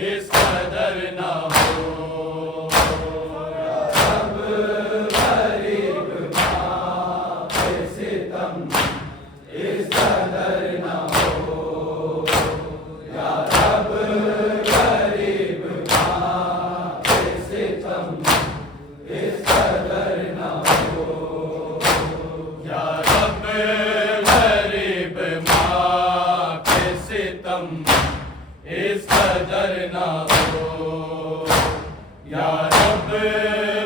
इस कदर ना हो। रब गरीब माँ पे सितम इस कदर ना हो। या रब गरीब माँ पे सितम इस कदर ना हो। या रब गरीब माँ पे सितम इस कदर ना हो। या रब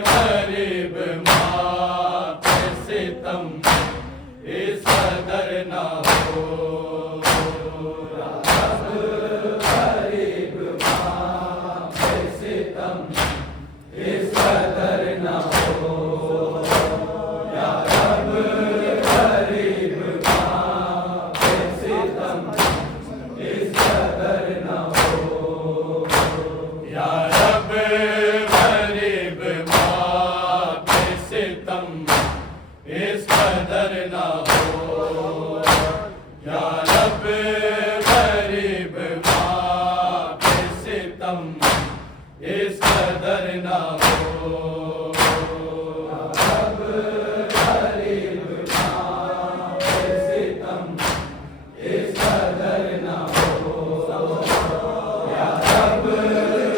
गरीब माँ पे सितम इस कदर ना हो। या रब गरीब माँ पे सितम इस कदर ना हो। या रब गरीब माँ पे सितम इस कदर ना हो। या रब गरीब माँ पे सितम इस कदर ना हो। या रब गरीब माँ पे सितम इस कदर ना हो। रब गरीब माँ पे सितम इस कदर ना हो। या रब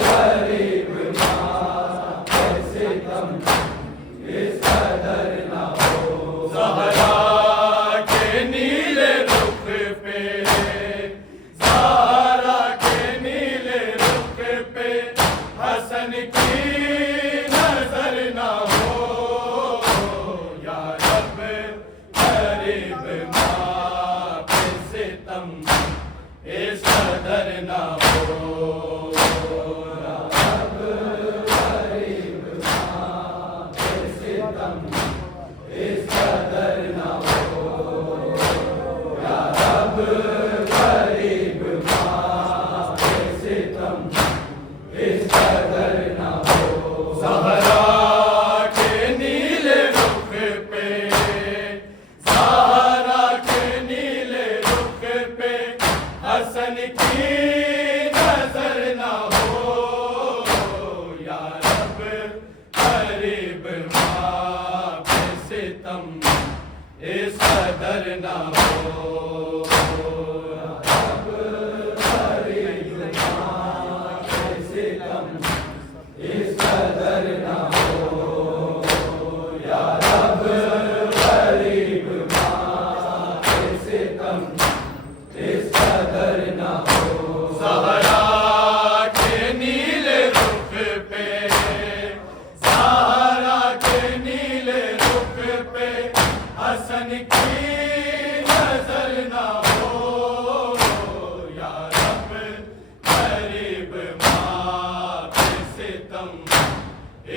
गरीब माँ पे सितम इस कदर ना हो। ज़हरा के नीले रुख पे, ज़हरा के नीले रुख पे हसन की नजर ना हो। या रब गरीब माँ पे सितम इस कदर ना हो। या रब गरीब माँ पे सितम इस कदर ना हो। या रब गरीब माँ पे सितम इस कदर ना हो। ज़हरा के नीले रुख पे, ज़हरा के नीले रुख पे हसन की नजर ना हो। या रब गरीब माँ पे सितम इस कदर ना हो। या रब गरीब माँ पे सितम इस कदर ना हो। या रब गरीब माँ पे सितम इस कदर ना हो। ज़हरा के नीले रुख पे, ज़हरा के नीले रुख पे हसन की नजर ना हो। या रब गरीब माँ पे सितम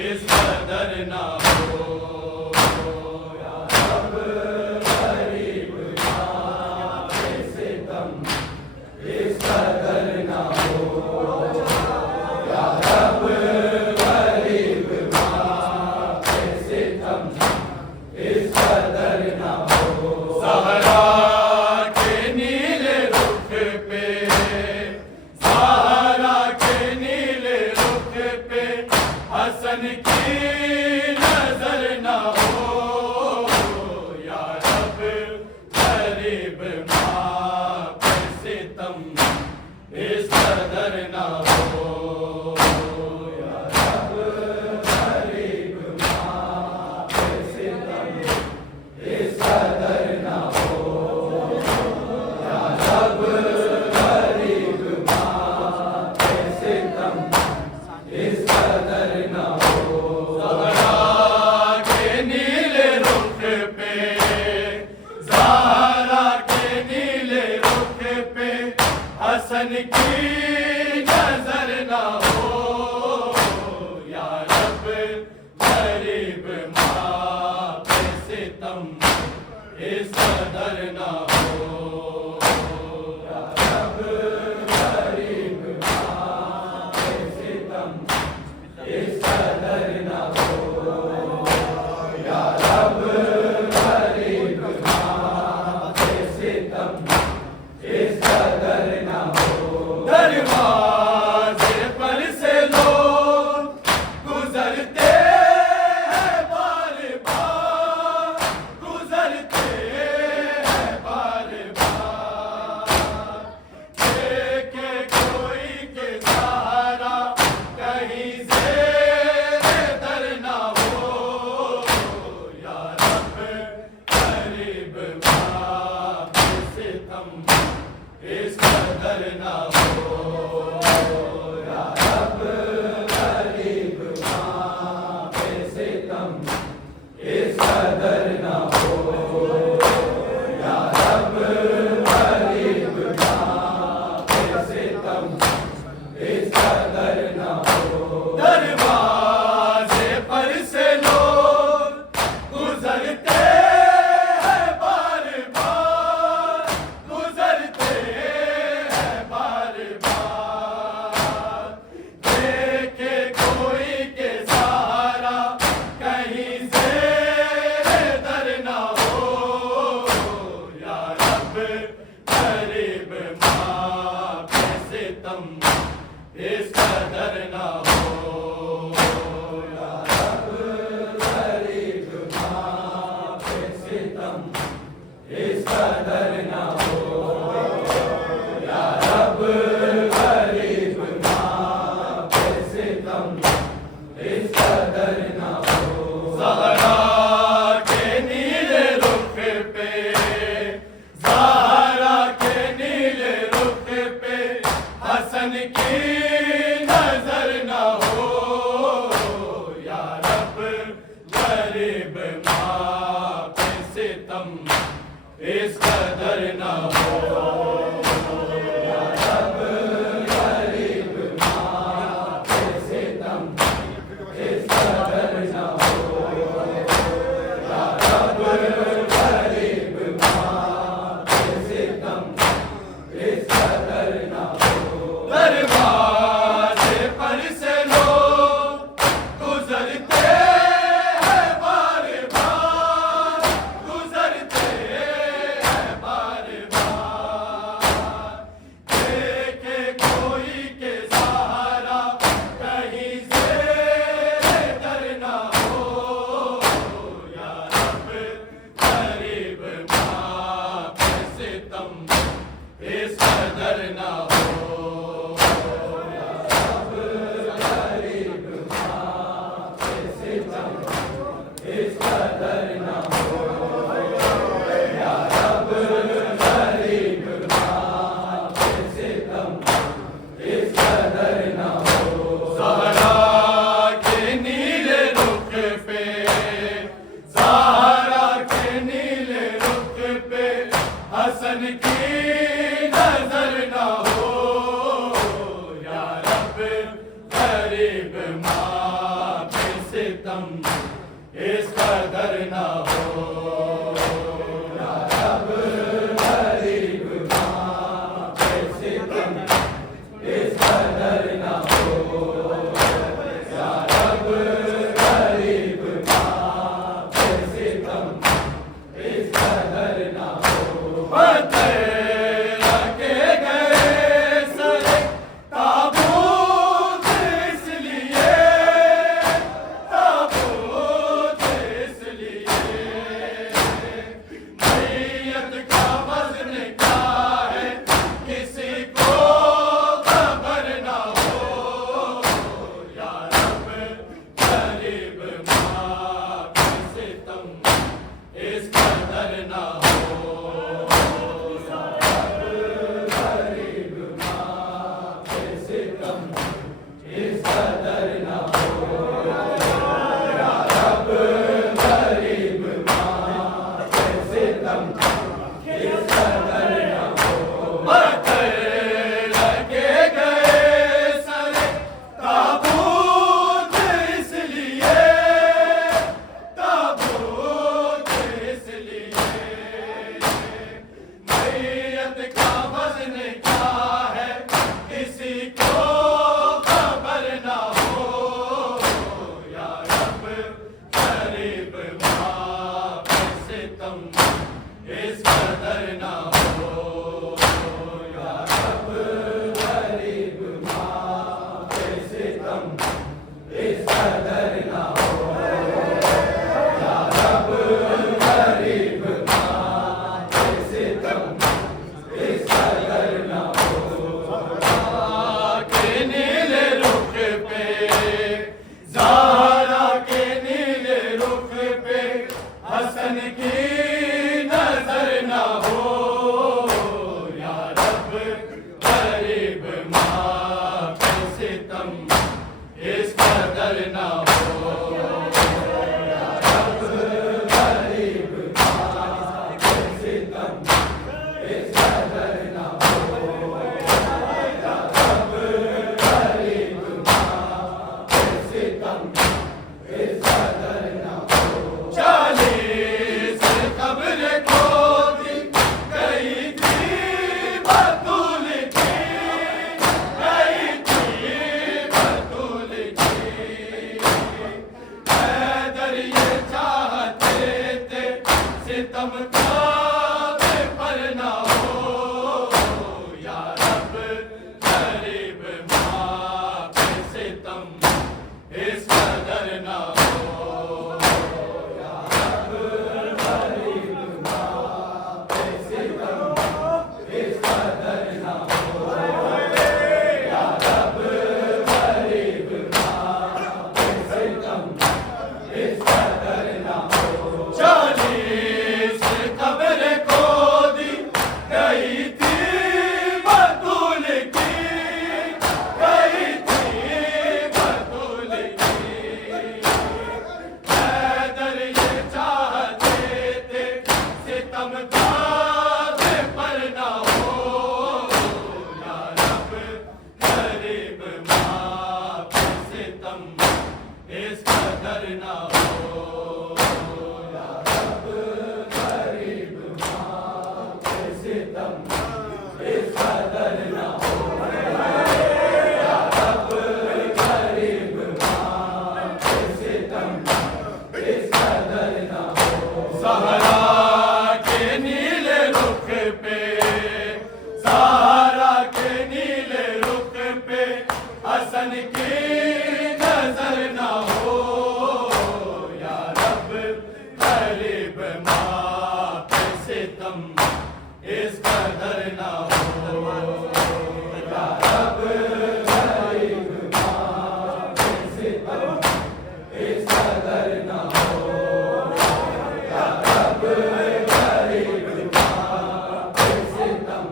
इस कदर ना हो। या रब गरीब माँ पे सितम इस कदर ना हो। या रब गरीब माँ पे सितम इस कदर ना हो। ज़हरा के नीले रुख पे, ज़हरा के नीले रुख पे हसन की नजर ना हो। या रब गरीब माँ पे सितम इस कदर ना हो। या रब गरीब माँ पे सितम इस कदर ना हो। या रब गरीब माँ पे सितम इस कदर ना हो। ज़हरा के नीले रुख पे, ज़हरा के नीले रुख पे हसन की नजर ना हो। या रब गरीब माँ पे सितम इस कदर ना हो। या रब गरीब माँ पे सितम इस कदर ना हो। या रब गरीब माँ पे सितम इस कदर ना हो। दरवाजे कदर ना हो, या रब गरीब माँ पे सितम इस कदर ना हो, या रब गरीब माँ पे सितम इस कदर ना हो। दरवाजे पर से लोग गुजरते हैं बार बार, गुजरते हैं बार बार, देखे कोई के सहारा कहीं से दर ना हो, या रब गरीब माँ पे सितम इस कदर ना हो, या रब गरीब माँ पे सितम इस कदर ना हो, या रब गरीब माँ पे सितम इस कदर ना हो। ज़हरा के नीले रुख पे, ज़हरा के नीले रुख पे हसन की नजर ना हो, या रब गरीब माँ पे सितम इस कदर ना हो, या रब गरीब माँ पे सितम इस कदर ना हो, या रब गरीब माँ पे सितम इस कदर ना हो। दरवाजे पर से लोग गुजरते हैं बार बार, गुजरते हैं बार बार, देखे कोई के सहारा कहीं से दर ना हो, या रब गरीब माँ पे सितम इस कदर ना हो, या रब गरीब माँ पे सितम इस कदर ना हो, या रब गरीब माँ पे सितम इस कदर ना हो। ज़हरा के नीले रुख पे, ज़हरा के नीले रुख पे हसन की नजर ना हो, या रब गरीब माँ पे सितम इस कदर ना हो, या रब गरीब माँ पे सितम इस कदर ना हो, या रब गरीब माँ पे सितम इस कदर ना हो। पत्थर रखे गए सरे ताबूत इसलिए, ताबूत इसलिए, मैयत का वज़न क्या है किसी को खबर ना हो, कदर ना हो। या रब गरीब माँ पे सितम इस कदर ना हो। या रब गरीब माँ पे सितम इस कदर ना हो। सहरा के नीले रुख पे, सहारा के नीले रुख पे हसन की नजर ना हो। या रब गरीब माँ पे सितम इस कदर ना हो। या रब गरीब माँ पे सितम इस कदर ना हो। या रब गरीब माँ पे सितम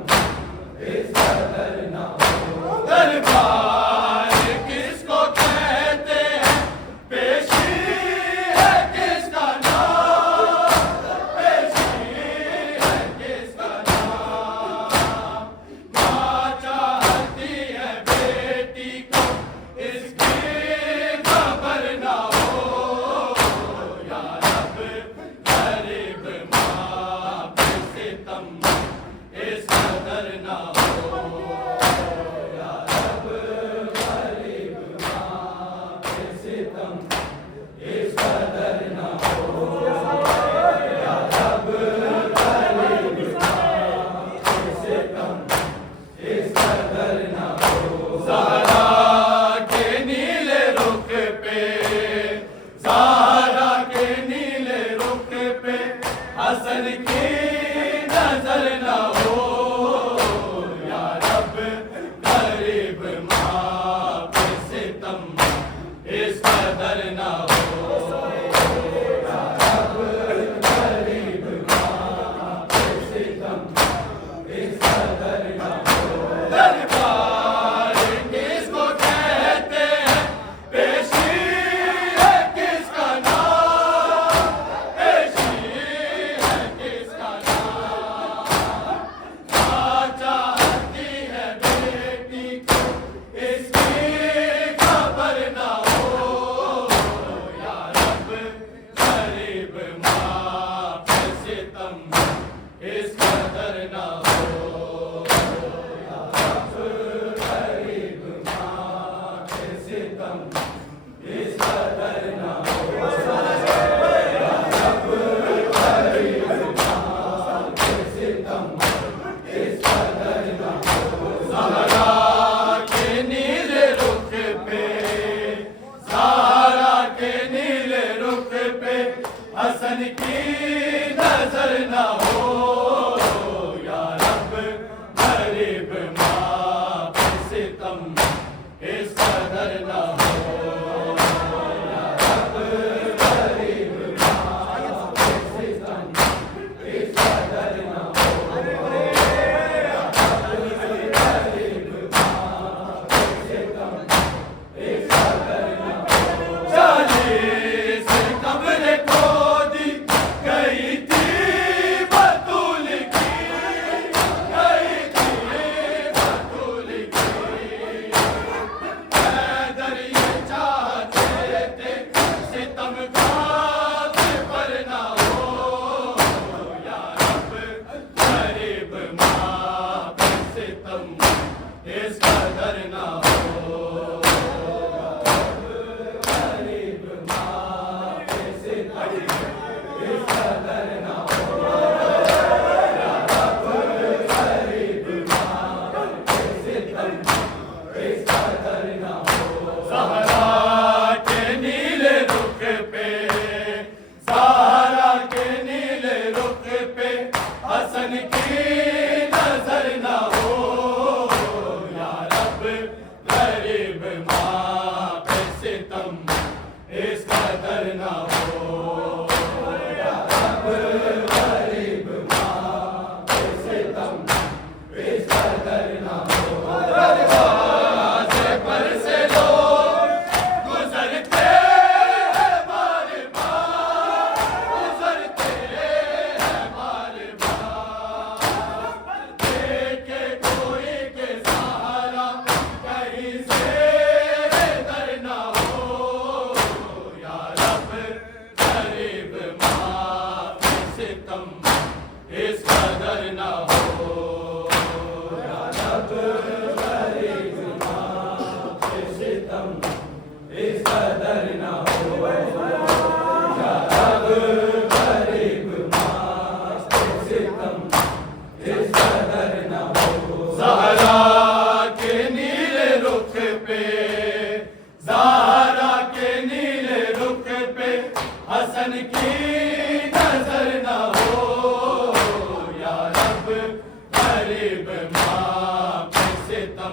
इस कदर ना हो। दरबार किसको कहते हैं, पेशी है किसका नाम, पेशी है किसका नाम। माँ चाहती है बेटी को इसकी खबर ना हो। या रब गरीब माँ पे सितम इस कदर ना हो। या रब गरीब माँ पे सितम इस कदर ना हो। या रब गरीब माँ पे सितम इस कदर ना हो। सहारा के नीले रुख पे, सहारा के नीले रुख पे हसन की नजर ना हो। या रब गरीब माँ पे सितम इस कदर ना हो। या रब गरीब माँ पे सितम इस कदर ना हो। दरबार किसको कहते हैं, पेशी है किसका नाम, पेशी है किसका नाम। माँ चाहती है बेटी को इसकी खबर ना हो। या रब गरीब माँ पे सितम इस कदर ना हो। या रब गरीब माँ पे सितम इस कदर ना हो। या रब गरीब माँ पे सितम इस कदर ना हो। सहारा के नीले रुख पे, सहारा के नीले रुख पे हसन की नजर ना हो। या रब गरीब माँ पे सितम इस कदर ना हो। या रब गरीब माँ पे सितम इस कदर ना हो। या रब गरीब माँ पे सितम इस कदर ना हो। 40 कब्रें खोदी गई थी बतूल की, गई थी बतूल की। हैदर ये चाहते थे सितम खाक पर ना हो। या रब गरीब माँ पे सितम इस कदर ना हो। या रब गरीब माँ पे सितम इस कदर ना हो। या रब गरीब माँ पे सितम इस कदर ना हो। सहारा के नीले रुख पे, सहारा के नीले रुख पे हसन की नजर ना हो। या रब गरीब माँ पे सितम इस कदर ना हो। या रब गरीब माँ पे सितम इस कदर ना हो। दरवाजे पर से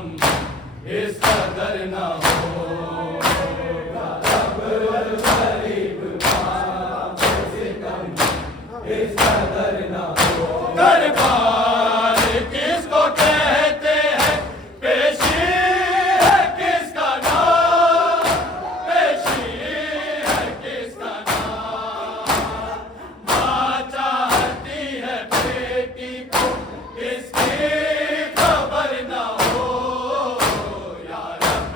सितम इस कदर ना हो, या रब गरीब माँ पे सितम इस कदर ना हो। दरबार किसको कहते हैं, पेशी है किसका नाम, पेशी है किसका नाम। माँ चाहती है बेटी को इसकी खबर ना हो, या रब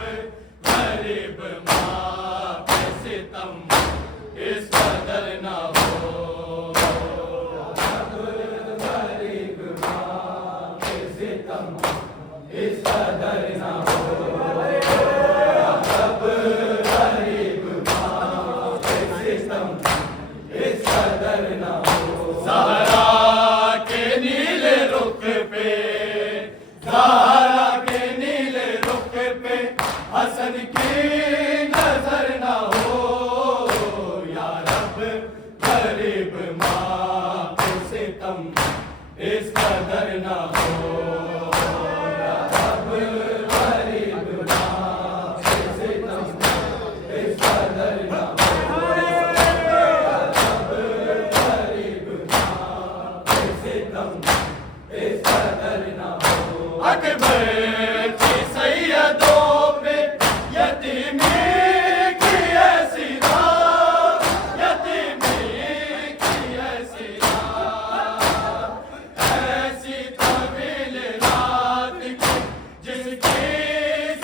गरीब माँ पे सितम इस कदर ना हो, इस कदर ना हो, रब गरीब माँ पे सितम इस कदर ना हो। ज़हरा के नीले रुख पे, ज़हरा के नीले रुख पे हसन की नजर ना हो, या रब गरीब माँ पे सितम इस कदर ना हो, या रब गरीब माँ पे सितम इस कदर ना हो, या रब गरीब माँ पे सितम इस कदर ना हो। अकबर की सैयदों पे यतीमी की ऐसी रात, यतीमी की ऐसी रात, ऐसी तवील रात की जिसकी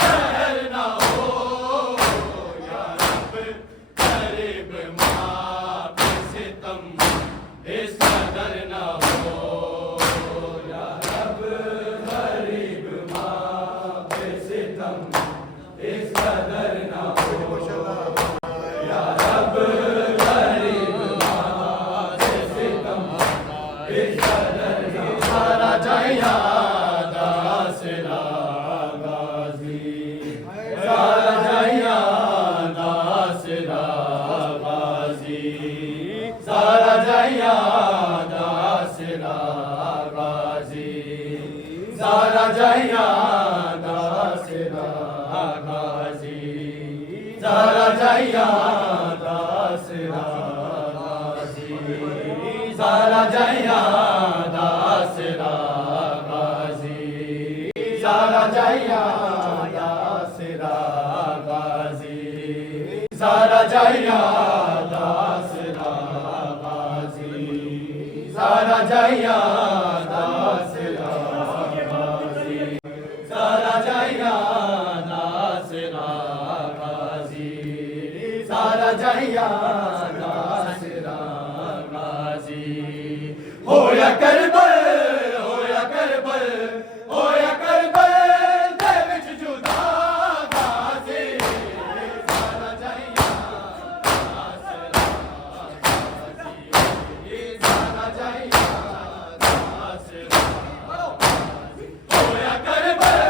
सहर ना हो, या रब गरीब माँ पे सितम इस कदर ना हो, या रब गरीब माँ पे सितम इस कदर ना हो, या रब गरीब माँ पे सितम इस कदर ना हो। सारा जाया दासरा गाजी, सारा जाया दासरा गाजी, सारा जाया दासरा गाजी, सारा जाया दासरा गाजी, सारा जाया दासरा गाजी, सारा जाया दासरा गाजी, सारा जाया दासरा गाजी, सारा जाया दासरा गाजी, सारा जाया दासरा गाजी, सारा जाया दासरा गाजी, सारा जाया दासरा गाजी। होया करबल, होया करबल, होया करबल दे विच जुदा गाजी, सारा जाया दासरा गाजी, सारा जाया दासरा गाजी। होया करबल,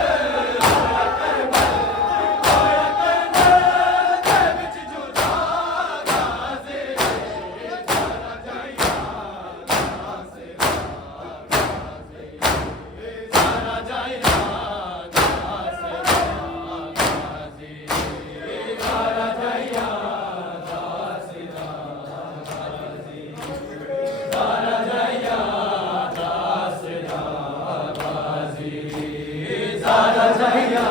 होया करबल, होया करबल दे विच जुदा गाजी, सारा जाया दासरा गाजी, सारा जाया दासरा गाजी, सारा जाया दासरा गाजी, सारा जाया दासरा गाजी, सारा जाया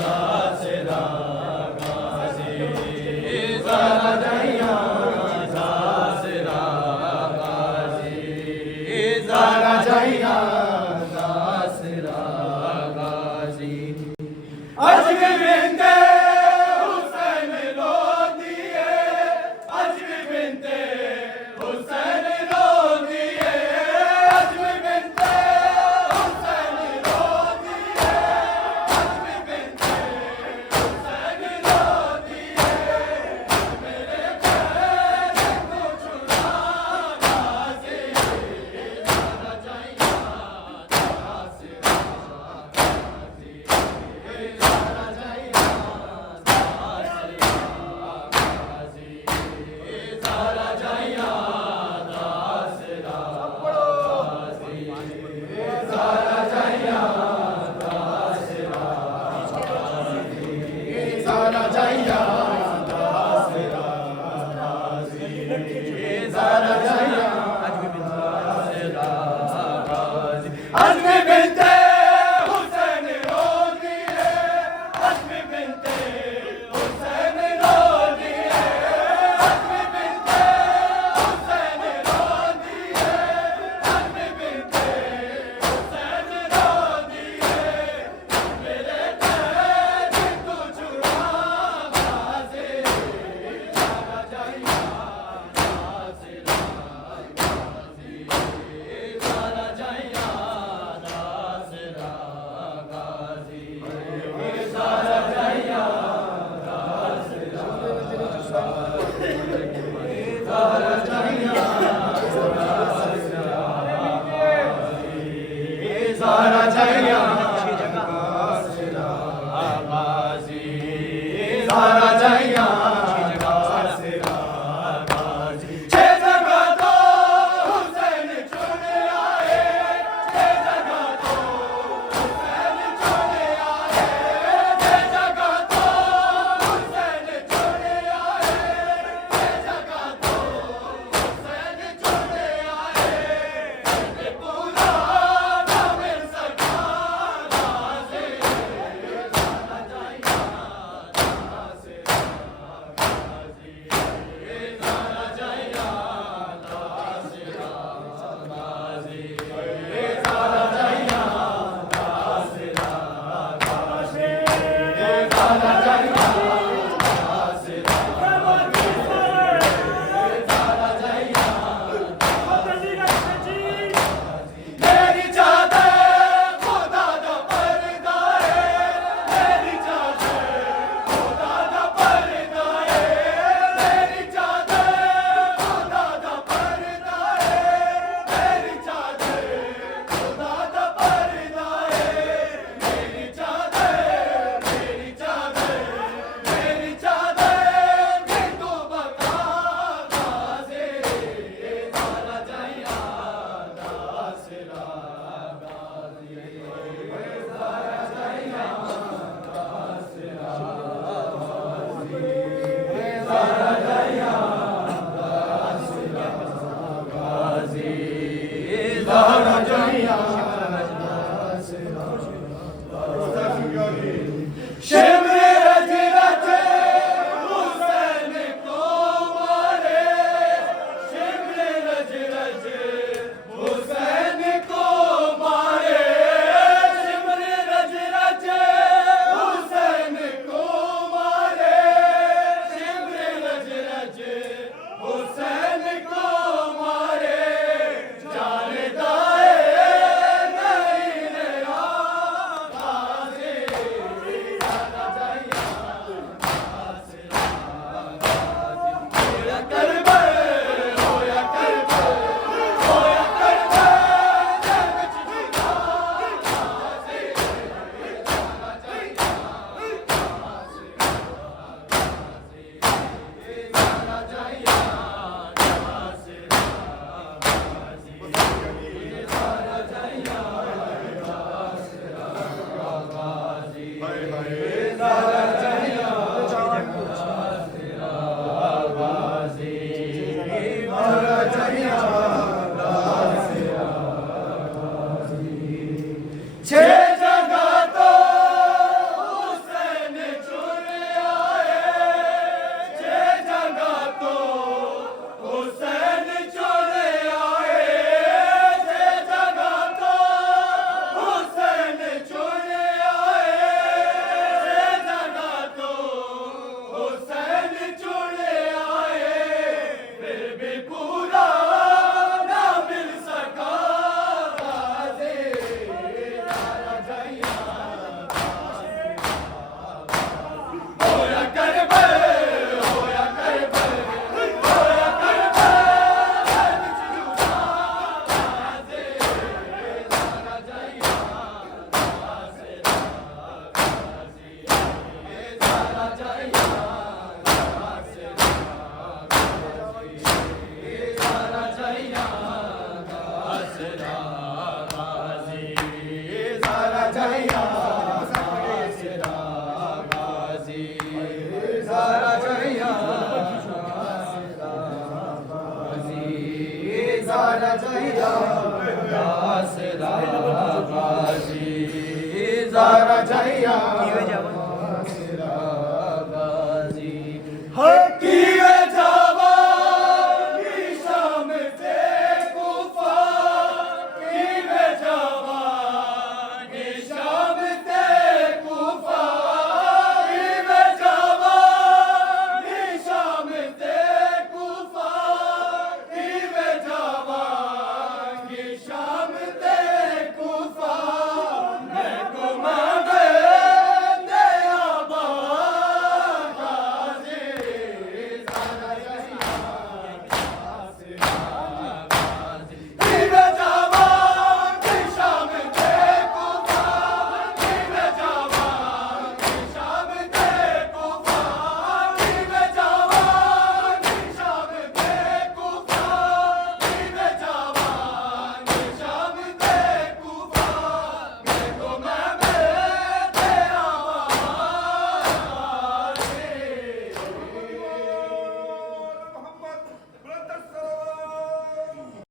दासरा गाजी, सारा जाया दासरा गाजी, सारा जाया दासरा गाजी। आज भी बिनते हुसैन रो दिए, आज भी बिनते हुसैन रो दिए, आज भी बिनते हुसैन रो दिए, आज भी बिनते हुसैन रो दिए। मेरे चेहरे को चुरा गाजी, सारा जाया दासरा गाजी, सारा जाया जाइया दासरा गाजी ज़ारा जाइया अजमी बिनते हुसैन रोदी है अजमी बिनते हुसैन रोदी है अजमी बिनते हुसैन रोदी है अजमी बिनते हुसैन रोदी है मेरे तेज तू छुड़ा गाज़ी ज़ारा जाइया दासरा गाज़ी ज़ारा जाइया दासरा गाज़ी ज़ारा जाइया दासरा ज़ारा जाइया ज़ारा जाइया दासरा गाज़ी ज़ारा जाइया दासरा गाज़ी छह जगह तो हुसैन चुन आए छह जगह तो हुसैन चुन आए छह जगह तो हुसैन चुन आए छह जगह तो हुसैन चुन आए ये पूरा ना मिल सका गाज़ी ज़ारा जाइया दासरा गाज़ी ज़ारा जाइया दासरा गाज़ी ज़ारा जाइया दासरा गाज़ी ज़ारा जाइया दासरा ज़ारा जाइया मेरी चादर खुदा दा पर्दा है मेरी चादर खुदा दा पर्दा है मेरी चादर खुदा दा पर्दा है मेरी चादर खुदा दा पर्दा है मेरी चादर मेरी चादर मेरी चादर जिंदू बका गाज़ी ज़ारा जाइया दासरा गाज़ी ज़ारा जाइया दासरा गाज़ी ज़ारा जाइया दासरा गाज़ी ज़ारा जाइया शिमरे रज रज हुसैन को मारे शिमरे रज रज हुसैन को मारे शिमरे रज रज हुसैन को मारे शिमरे रज रज हुसैन को मारे जानदाए नहीं रहा गाज़ी ज़ारा जाइया दासरा गाज़ी होया करबल होया करबल होया करबल जग जुदा गाज़ी ज़ारा जाइया दासरा गाज़ी ज़ारा जाइया दासरा गाज़ी ज़ारा जाइया दासरा गाज़ी ज़ारा जाइया दासरा गाज़ी ज़ारा जाइया दासरा गाज़ी छह जगह तो हुसैन चुन आए छह जगह तो हुसैन चुन आए छह जगह तो हुसैन चुन आए छह जावं